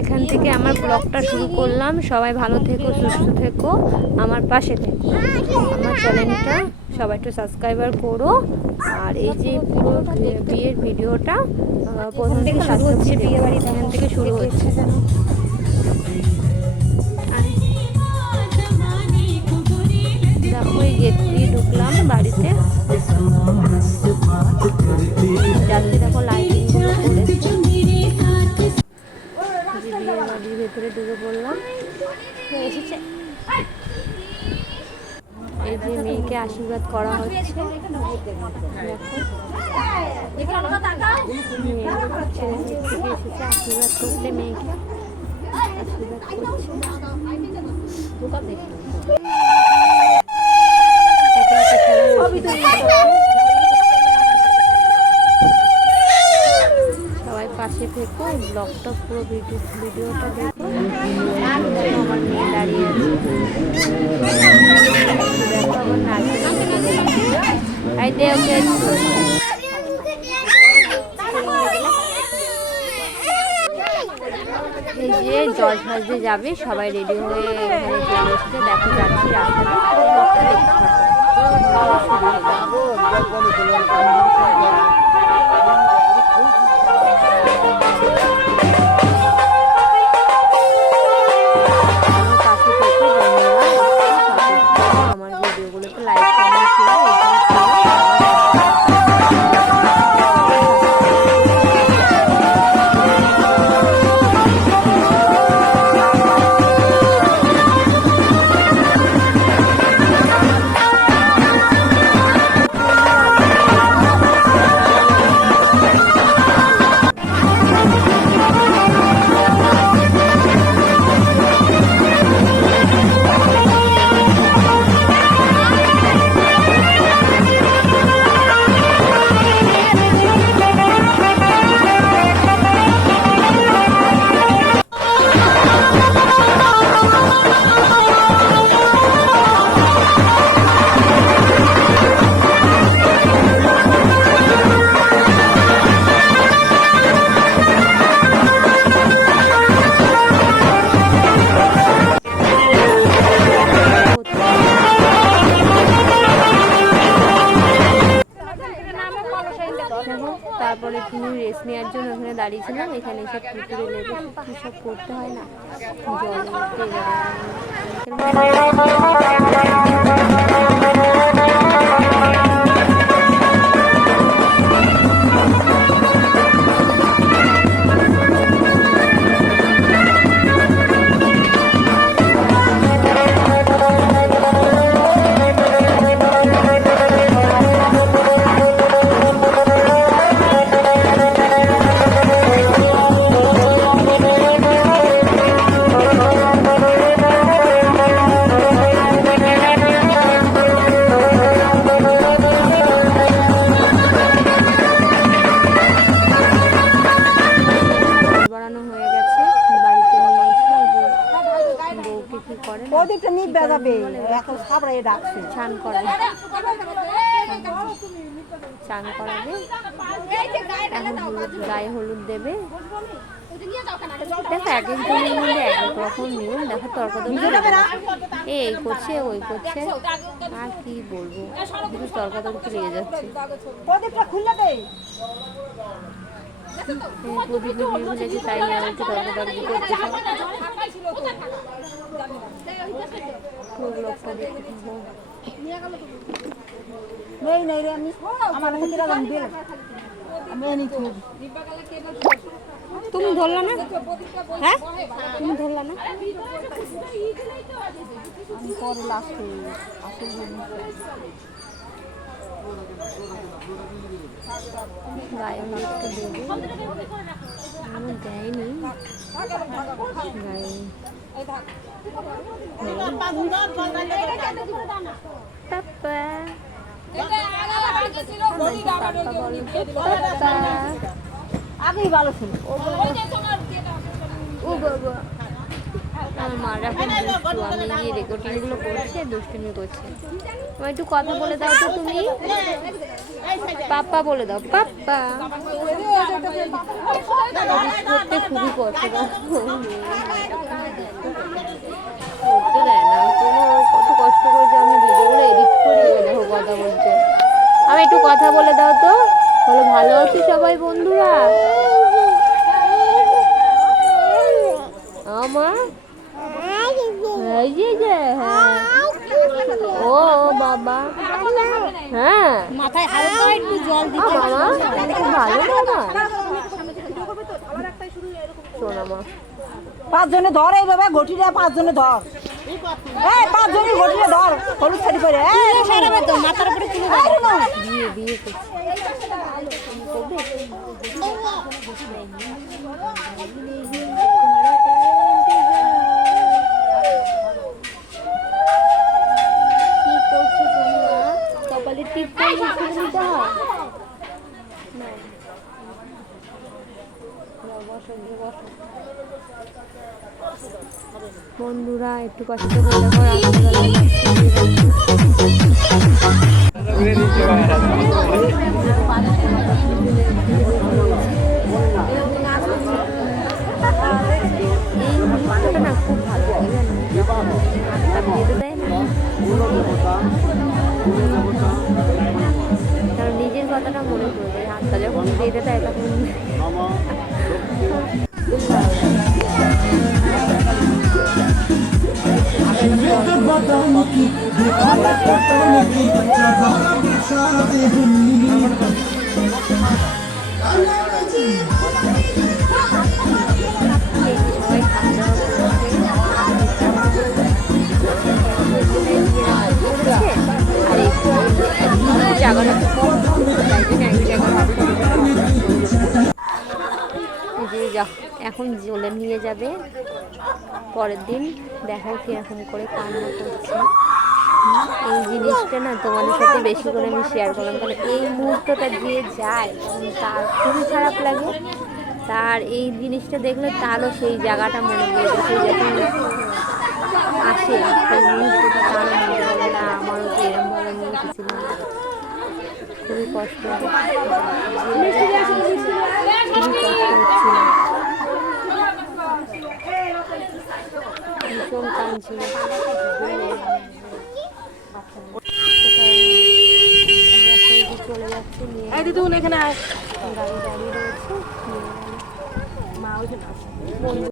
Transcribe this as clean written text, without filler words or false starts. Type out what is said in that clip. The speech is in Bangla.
এখান থেকে আমার ব্লগটা শুরু করলাম। সবাই ভালো থেকো, সুস্থ থেকো, আমার পাশে থেকো। আমার চ্যানেলটা সবাই একটু সাবস্ক্রাইবার করো। আর এই যে পুরো বিয়ের ভিডিওটা প্রথম থেকে শুরু হচ্ছে, বিয়ে বাড়ি এখান থেকে শুরু হচ্ছে। দেখো এই গেট দিয়ে ঢুকলাম বাড়িতে। যাত্রী দেখো লাইটিং গুলো করেছে। যে বিয়ে বাড়ির ভেতরে ঢুকে পড়লাম। এসেছে এই যে মেয়েকে আশীর্বাদ করা হচ্ছে। ছেলে থেকে এসেছে আশীর্বাদ করতে, মেয়েকে আশীর্বাদ করছে। সবাই পাশে থেকো, ব্লগটা পুরো ভিডিওটা দেখো। আমার মেয়ে দাঁড়িয়ে আছে, দেখো আমার নাচে। এই যে জল সাজতে যাবে, সবাই রেডি হয়ে এখানে চলে এসেছে। দেখো যাচ্ছি রাস্তাটা, ব্লগটা দেখতে থাকো। আমার ভিডিওগুলোতে লাইক কমেন্ট শেয়ার তারপরে তুমি রেস্ট নেওয়ার জন্য ওখানে দাঁড়িয়েছিলাম। এখানে সব পুকুরে লেগে কী সব করতে হয় না, জল মধ্যে চান করাবে। এখন গায়ে হলুদ দেবে। দেখো এক একজনের মধ্যে এক এক রকম নিয়ম। দেখো তর্কাতর্কি এই করছে ওই করছে, আর কি বলবো, শুধু তর্কাতর্কি লেগে যাচ্ছে। প্রদীপ বুঝেছি, তাই নিয়ে আমাকে তর্কাতর্কি করতে তুমি ধরলা না? হ্যাঁ তুমি ধরলা না? আমি পরে লাস্টে গায়ে হলুদটা দেবে, আমার দেয়নি গায়ে। আগেই ভালো ছিল। ও বাবা আমার মারা এখন দুষ্টু, আমি এই রেকর্ডিংগুলো করছে দুষ্টুমি করছে। আমার একটু কথা বলে দাও তো তুমি, পাপ্পা বলে দাও, পাপ্পা। করতে খুবই কষ্ট, করতে দেয় না কোনো, কত কষ্ট করে যে আমি ভিডিওগুলো এডিট করি। দেখো কথা বলছে, আমি একটু কথা বলে দাও তো, বলো ভালো আছি সবাই বন্ধুরা। আমার ও বাবা, হ্যাঁ মাথায় হালকা একটু জল দিতে মামা খুব ভালো বাবা। শোনা মা, 5 জনে ধর এইভাবে ঘটিটা, 5 জনে ধর, এই 5 জনে ঘটিটা ধর, হলুদ শাড়ি পরে সারাবে তো মাথার উপরে তুলে বিয়ে বিয়ে করছি। কি করছো তোমরা? কপালে টিপ করে দিতে হয়। বন্ধুরা একটু কষ্ট করে দেখো, এই মুহূর্তটা না খুব ভালো লাগে, হাতটা বেঁধে দেয় না, কারণ নিজের কথাটা মনে পড়ে যায়। হাতটা যখন বেঁধে দেয় তখন এখন জলে নিয়ে যাবে। পরের দিন দেখো কিরকম করে কান্না করছে। এই জিনিসটা না তোমাদের সাথে বেশি করে আমি শেয়ার করলাম, কারণ এই মুহূর্তটা যে যায় তার খুবই খারাপ লাগে। তার এই জিনিসটা দেখলে তারও সেই জায়গাটা মনে পড়ে যায়, সেই যখন আসে সেই মুহূর্তটা তারও মনে পড়ে না, আমারও তো এরমভাবে মনে ছিল। খুবই কষ্ট, খুবই কষ্ট হচ্ছিল, ভীষণ কাঁদছিল। চলে যাচ্ছে নিয়ে, গাড়ি দাঁড়িয়ে রয়েছে।